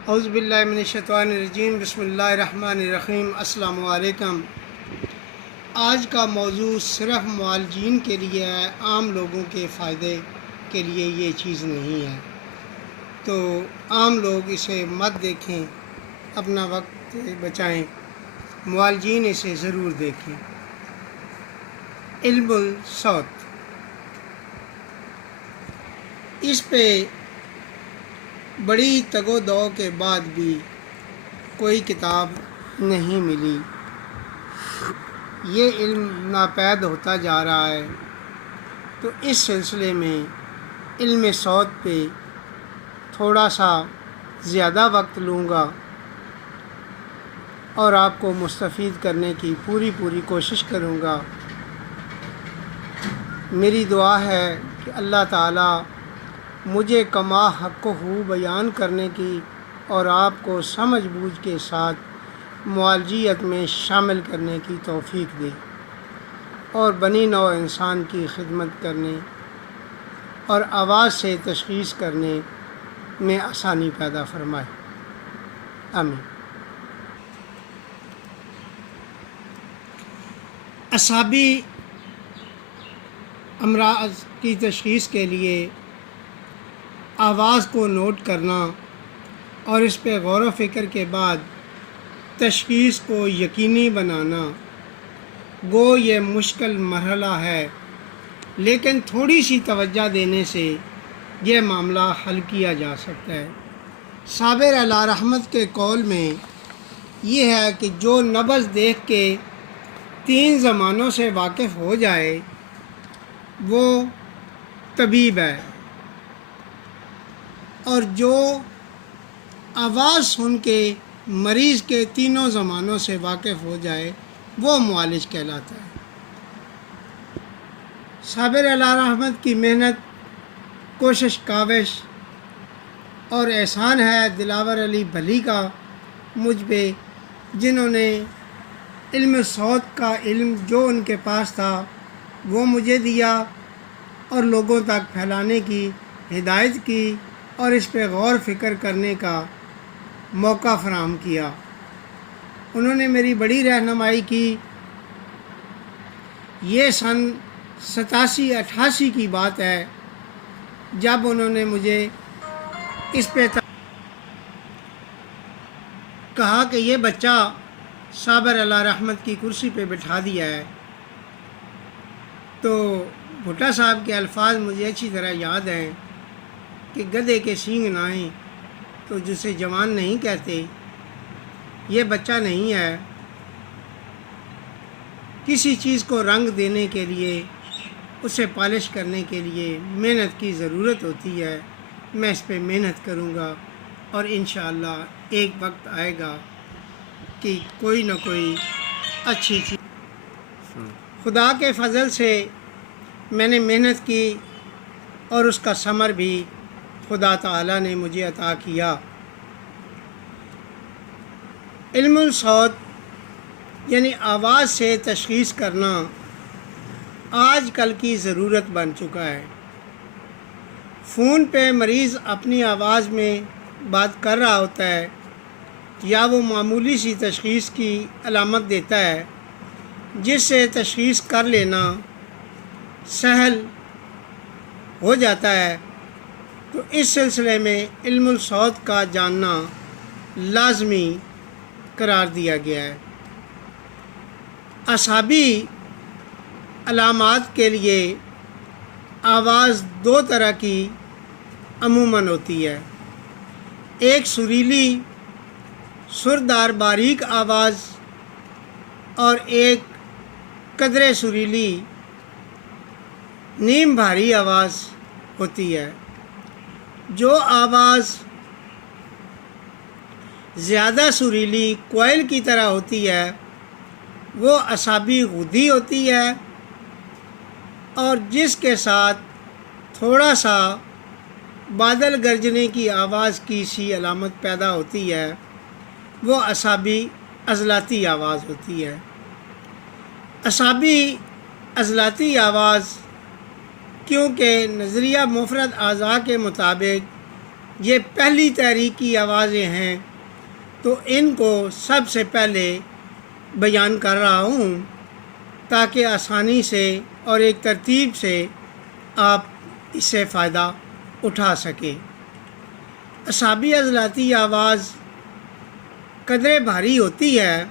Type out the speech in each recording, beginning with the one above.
اعوذ باللہ من الشیطان الرجیم، بسم اللہ الرحمن الرحیم۔ السلام علیکم۔ آج کا موضوع صرف معالجین کے لیے ہے، عام لوگوں کے فائدے کے لیے یہ چیز نہیں ہے، تو عام لوگ اسے مت دیکھیں، اپنا وقت بچائیں، معالجین اسے ضرور دیکھیں۔ علم الصوت، اس پہ بڑی تگ و دو کے بعد بھی کوئی کتاب نہیں ملی۔ یہ علم ناپید ہوتا جا رہا ہے، تو اس سلسلے میں علم صوت پہ تھوڑا سا زیادہ وقت لوں گا اور آپ کو مستفید کرنے کی پوری کوشش کروں گا۔ میری دعا ہے کہ اللہ تعالیٰ مجھے کما حق ہو بیان کرنے کی اور آپ کو سمجھ بوجھ کے ساتھ معالجیت میں شامل کرنے کی توفیق دے، اور بنی نوع انسان کی خدمت کرنے اور آواز سے تشخیص کرنے میں آسانی پیدا فرمائے، آمین۔ اعصابی امراض کی تشخیص کے لیے آواز کو نوٹ کرنا اور اس پہ غور و فکر کے بعد تشخیص کو یقینی بنانا، گو یہ مشکل مرحلہ ہے، لیکن تھوڑی سی توجہ دینے سے یہ معاملہ حل کیا جا سکتا ہے۔ صابر علیہ رحمت کے قول میں یہ ہے کہ جو نبض دیکھ کے 3 زمانوں سے واقف ہو جائے وہ طبیب ہے، اور جو آواز سن کے مریض کے 3 زمانوں سے واقف ہو جائے وہ معالج کہلاتا ہے۔ صابر علیہ رحمت کی محنت، کوشش، کاوش اور احسان ہے دلاور علی بھلی کا مجھ پہ، جنہوں نے علم صوت کا علم جو ان کے پاس تھا وہ مجھے دیا اور لوگوں تک پھیلانے کی ہدایت کی اور اس پہ غور فکر کرنے کا موقع فراہم کیا۔ انہوں نے میری بڑی رہنمائی کی۔ یہ سن 87-88 کی بات ہے جب انہوں نے مجھے اس پہ کہا کہ یہ بچہ صابر علیہ رحمت کی کرسی پہ بٹھا دیا ہے، تو بھٹا صاحب کے الفاظ مجھے اچھی طرح یاد ہیں کہ گدھے کے سینگ نہ آئیں تو جسے جوان نہیں کہتے۔ یہ بچہ نہیں ہے، کسی چیز کو رنگ دینے کے لیے، اسے پالش کرنے کے لیے محنت کی ضرورت ہوتی ہے۔ میں اس پہ محنت کروں گا اور انشاءاللہ ایک وقت آئے گا کہ کوئی نہ کوئی اچھی چیز۔ خدا کے فضل سے میں نے محنت کی اور اس کا ثمر بھی خدا تعالیٰ نے مجھے عطا کیا۔ علم الصوت یعنی آواز سے تشخیص کرنا آج کل کی ضرورت بن چکا ہے۔ فون پہ مریض اپنی آواز میں بات کر رہا ہوتا ہے یا وہ معمولی سی تشخیص کی علامت دیتا ہے جس سے تشخیص کر لینا سہل ہو جاتا ہے، تو اس سلسلے میں علم الصوت کا جاننا لازمی قرار دیا گیا ہے۔ اعصابی علامات کے لیے آواز 2 طرح کی عموماً ہوتی ہے، ایک سریلی سردار باریک آواز اور ایک قدرے سریلی نیم بھاری آواز ہوتی ہے۔ جو آواز زیادہ سریلی کوئل کی طرح ہوتی ہے وہ اعصابی غدی ہوتی ہے، اور جس کے ساتھ تھوڑا سا بادل گرجنے کی آواز کی سی علامت پیدا ہوتی ہے وہ اعصابی عضلاتی آواز ہوتی ہے۔ اعصابی عضلاتی آواز کیونکہ نظریہ مفرد اعضاء کے مطابق یہ پہلی تحریک کی آوازیں ہیں، تو ان کو سب سے پہلے بیان کر رہا ہوں تاکہ آسانی سے اور ایک ترتیب سے آپ اس سے فائدہ اٹھا سکیں۔ اعصابی عضلاتی آواز قدرے بھاری ہوتی ہے،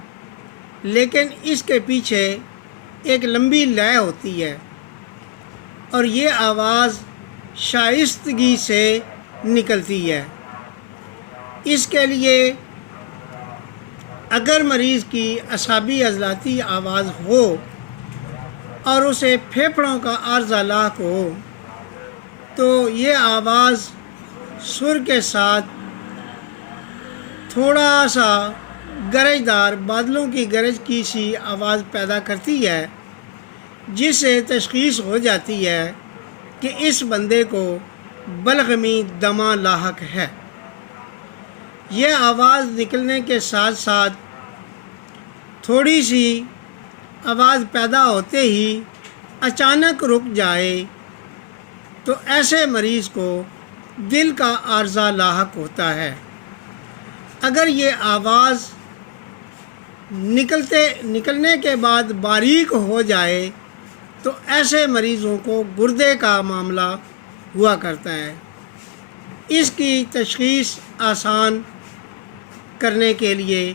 لیکن اس کے پیچھے ایک لمبی لے ہوتی ہے اور یہ آواز شائستگی سے نکلتی ہے۔ اس کے لیے اگر مریض کی اعصابی عضلاتی آواز ہو اور اسے پھیپھڑوں کا عارضہ لاحق ہو تو یہ آواز سر کے ساتھ تھوڑا سا گرجدار بادلوں کی گرج کی سی آواز پیدا کرتی ہے، جس سے تشخیص ہو جاتی ہے کہ اس بندے کو بلغمی دمہ لاحق ہے۔ یہ آواز نکلنے کے ساتھ ساتھ تھوڑی سی آواز پیدا ہوتے ہی اچانک رک جائے تو ایسے مریض کو دل کا عارضہ لاحق ہوتا ہے۔ اگر یہ آواز نکلنے کے بعد باریک ہو جائے تو ایسے مریضوں کو گردے کا معاملہ ہوا کرتا ہے۔ اس کی تشخیص آسان کرنے کے لیے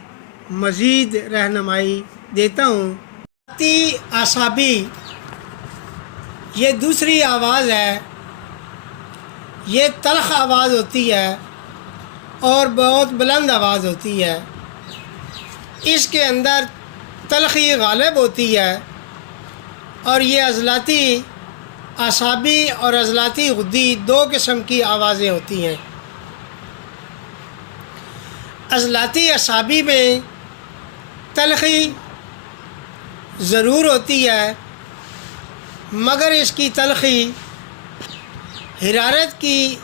مزید رہنمائی دیتا ہوں۔ اعصابی یہ دوسری آواز ہے، یہ تلخ آواز ہوتی ہے اور بہت بلند آواز ہوتی ہے۔ اس کے اندر تلخی غالب ہوتی ہے اور یہ عضلاتی اعصابی اور عضلاتی غدی دو قسم کی آوازیں ہوتی ہیں۔ عضلاتی اعصابی میں تلخی ضرور ہوتی ہے، مگر اس کی تلخی حرارت کی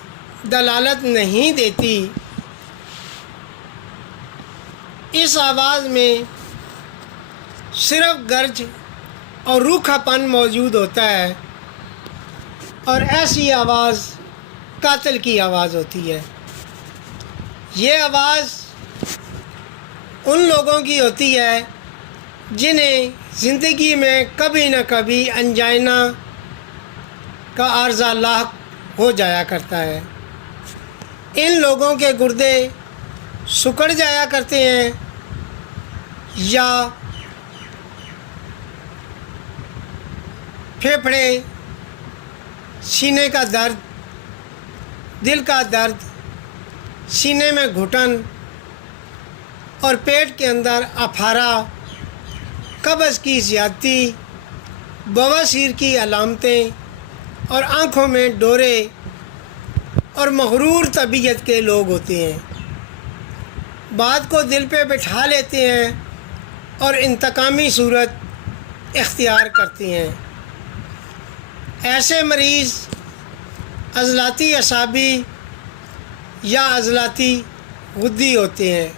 دلالت نہیں دیتی۔ اس آواز میں صرف گرج اور روکھا پن موجود ہوتا ہے اور ایسی آواز قاتل کی آواز ہوتی ہے۔ یہ آواز ان لوگوں کی ہوتی ہے جنہیں زندگی میں کبھی نہ کبھی انجائنا کا عارضہ لاحق ہو جایا کرتا ہے۔ ان لوگوں کے گردے سکڑ جایا کرتے ہیں یا پھیپھڑے، سینے کا درد، دل کا درد، سینے میں گھٹن اور پیٹ کے اندر افارہ، قبض کی زیادتی، بواسیر کی علامتیں اور آنکھوں میں ڈورے اور مغرور طبیعت کے لوگ ہوتے ہیں۔ بات کو دل پہ بٹھا لیتے ہیں اور انتقامی صورت اختیار کرتے ہیں۔ ایسے مریض عضلاتی اعصابی یا عضلاتی غدی ہوتے ہیں۔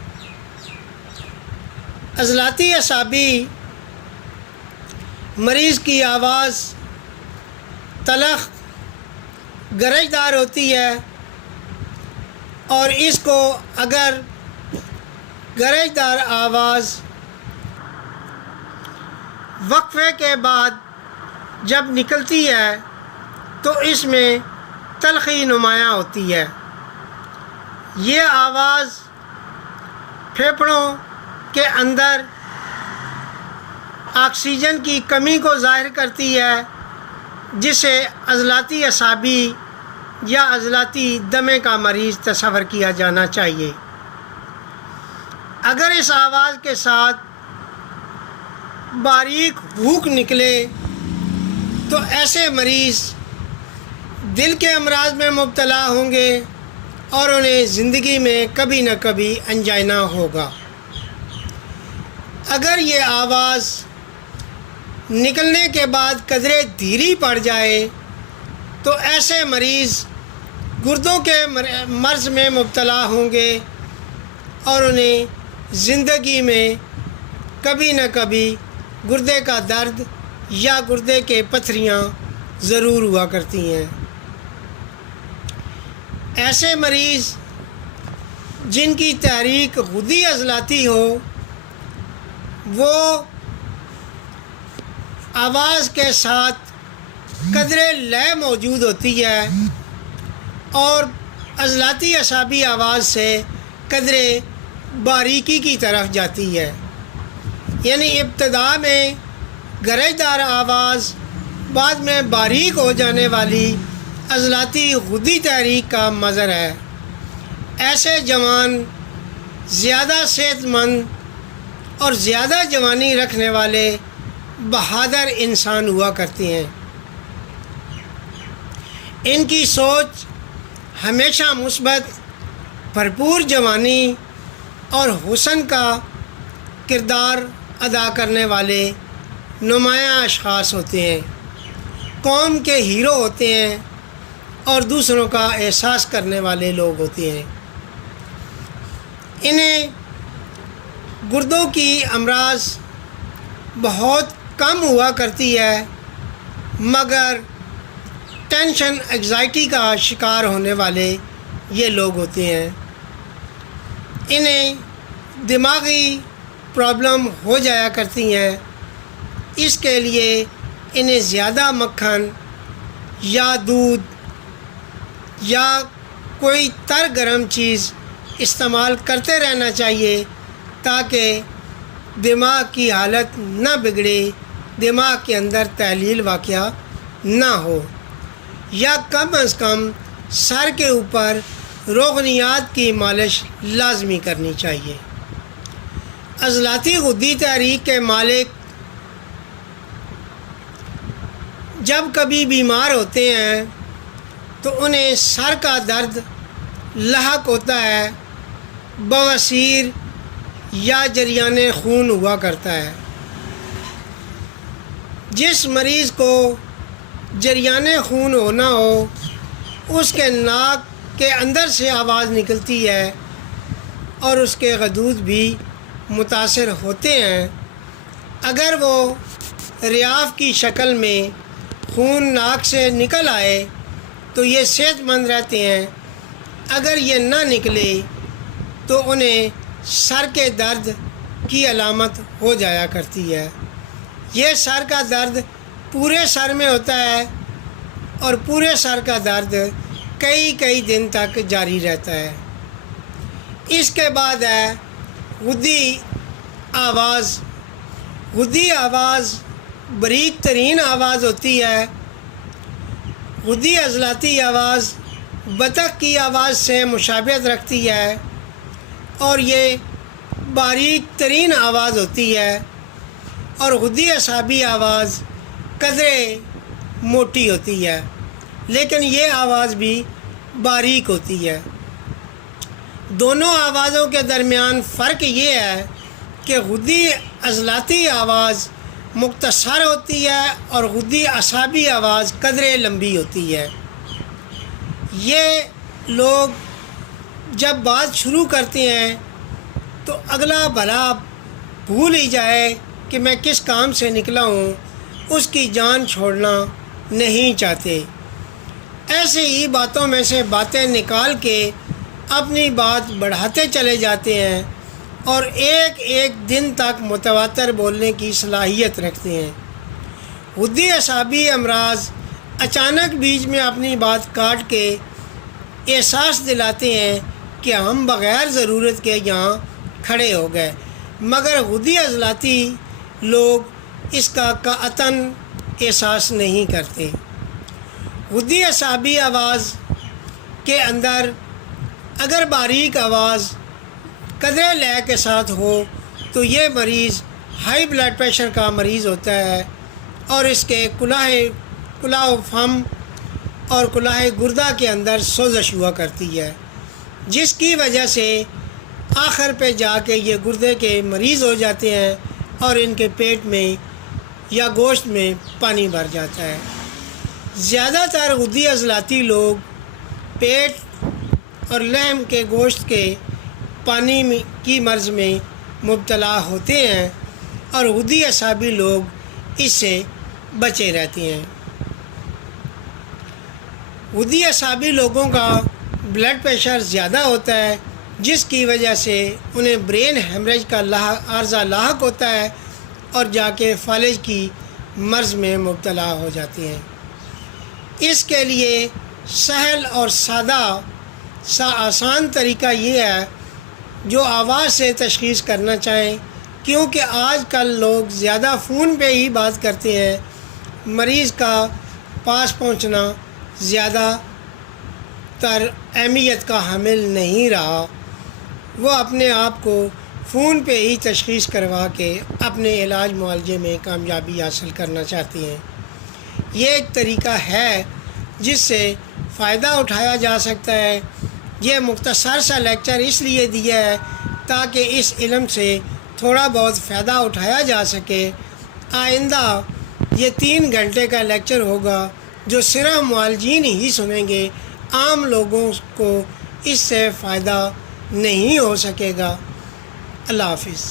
عضلاتی اعصابی مریض کی آواز تلخ گرجدار ہوتی ہے اور اس کو اگر گرجدار آواز وقفے کے بعد جب نکلتی ہے تو اس میں تلخی نمایاں ہوتی ہے۔ یہ آواز پھیپھڑوں کے اندر آکسیجن کی کمی کو ظاہر کرتی ہے، جسے عضلاتی اعصابی یا عضلاتی دمے کا مریض تصور کیا جانا چاہیے۔ اگر اس آواز کے ساتھ باریک ہوک نکلے تو ایسے مریض دل کے امراض میں مبتلا ہوں گے اور انہیں زندگی میں کبھی نہ کبھی انجائنا ہوگا۔ اگر یہ آواز نکلنے کے بعد قدرے دھیری پڑ جائے تو ایسے مریض گردوں کے مرض میں مبتلا ہوں گے اور انہیں زندگی میں کبھی نہ کبھی گردے کا درد یا گردے کے پتھریاں ضرور ہوا کرتی ہیں۔ ایسے مریض جن کی تحریک غدی عضلاتی ہو وہ آواز کے ساتھ قدرے لے موجود ہوتی ہے اور عضلاتی اعصابی آواز سے قدرے باریکی کی طرف جاتی ہے، یعنی ابتدا میں گرج دار آواز، بعد میں باریک ہو جانے والی عضلاتی غدی تحریک کا مظہر ہے۔ ایسے جوان زیادہ صحت مند اور زیادہ جوانی رکھنے والے بہادر انسان ہوا کرتے ہیں۔ ان کی سوچ ہمیشہ مثبت، بھرپور جوانی اور حسن کا کردار ادا کرنے والے نمایاں اشخاص ہوتے ہیں، قوم کے ہیرو ہوتے ہیں اور دوسروں کا احساس کرنے والے لوگ ہوتے ہیں۔ انہیں گردوں کی امراض بہت کم ہوا کرتی ہے، مگر ٹینشن انگزائٹی کا شکار ہونے والے یہ لوگ ہوتے ہیں۔ انہیں دماغی پرابلم ہو جایا کرتی ہیں، اس کے لیے انہیں زیادہ مکھن یا دودھ یا کوئی تر گرم چیز استعمال کرتے رہنا چاہیے تاکہ دماغ کی حالت نہ بگڑے، دماغ کے اندر تحلیل واقعہ نہ ہو، یا کم از کم سر کے اوپر روغنیات کی مالش لازمی کرنی چاہیے۔ عضلاتی غدی تحریک کے مالک جب کبھی بیمار ہوتے ہیں تو انہیں سر کا درد لاحق ہوتا ہے، بواسیر یا جریان خون ہوا کرتا ہے۔ جس مریض کو جریان خون ہونا ہو اس کے ناک کے اندر سے آواز نکلتی ہے اور اس کے غدود بھی متاثر ہوتے ہیں۔ اگر وہ ریاف کی شکل میں خون ناک سے نکل آئے تو یہ صحت مند رہتے ہیں، اگر یہ نہ نکلے تو انہیں سر کے درد کی علامت ہو جایا کرتی ہے۔ یہ سر کا درد پورے سر میں ہوتا ہے اور پورے سر کا درد کئی دن تک جاری رہتا ہے۔ اس کے بعد ہے غدی آواز۔ غدی آواز باریک ترین آواز ہوتی ہے۔ غدی عضلاتی آواز بطخ کی آواز سے مشابہت رکھتی ہے اور یہ باریک ترین آواز ہوتی ہے، اور غدی اعصابی آواز قدرے موٹی ہوتی ہے لیکن یہ آواز بھی باریک ہوتی ہے۔ دونوں آوازوں کے درمیان فرق یہ ہے کہ غدی عضلاتی آواز مختصر ہوتی ہے اور غدی اعصابی آواز قدرے لمبی ہوتی ہے۔ یہ لوگ جب بات شروع کرتے ہیں تو اگلا بھلا بھول ہی جائے کہ میں کس کام سے نکلا ہوں، اس کی جان چھوڑنا نہیں چاہتے۔ ایسے ہی باتوں میں سے باتیں نکال کے اپنی بات بڑھاتے چلے جاتے ہیں اور ایک دن تک متواتر بولنے کی صلاحیت رکھتے ہیں۔ غدی اعصابی امراض اچانک بیچ میں اپنی بات کاٹ کے احساس دلاتے ہیں کہ ہم بغیر ضرورت کے یہاں کھڑے ہو گئے، مگر غدی عضلاتی لوگ اس کا قطعاً احساس نہیں کرتے۔ غدی اعصابی آواز کے اندر اگر باریک آواز قدرے لے کے ساتھ ہو تو یہ مریض ہائی بلڈ پریشر کا مریض ہوتا ہے اور اس کے کلہ فم اور کلہ گردہ کے اندر سوزش ہوا کرتی ہے، جس کی وجہ سے آخر پہ جا کے یہ گردے کے مریض ہو جاتے ہیں اور ان کے پیٹ میں یا گوشت میں پانی بھر جاتا ہے۔ زیادہ تر غدی عضلاتی لوگ پیٹ اور لحم کے گوشت کے پانی کی مرض میں مبتلا ہوتے ہیں اور غدی اعصابی لوگ اس سے بچے رہتے ہیں۔ غدی اعصابی لوگوں کا بلڈ پریشر زیادہ ہوتا ہے جس کی وجہ سے انہیں برین ہیمریج کا عارضہ لاحق ہوتا ہے اور جا کے فالج کی مرض میں مبتلا ہو جاتے ہیں۔ اس کے لیے سہل اور سادہ آسان طریقہ یہ ہے جو آواز سے تشخیص کرنا چاہیں، کیونکہ آج کل لوگ زیادہ فون پہ ہی بات کرتے ہیں، مریض کا پاس پہنچنا زیادہ تر اہمیت کا حامل نہیں رہا، وہ اپنے آپ کو فون پہ ہی تشخیص کروا کے اپنے علاج معالجے میں کامیابی حاصل کرنا چاہتے ہیں۔ یہ ایک طریقہ ہے جس سے فائدہ اٹھایا جا سکتا ہے۔ یہ مختصر سا لیکچر اس لیے دیا ہے تاکہ اس علم سے تھوڑا بہت فائدہ اٹھایا جا سکے۔ آئندہ یہ 3 گھنٹے کا لیکچر ہوگا جو صرف معالجین ہی سنیں گے، عام لوگوں کو اس سے فائدہ نہیں ہو سکے گا۔ اللہ حافظ۔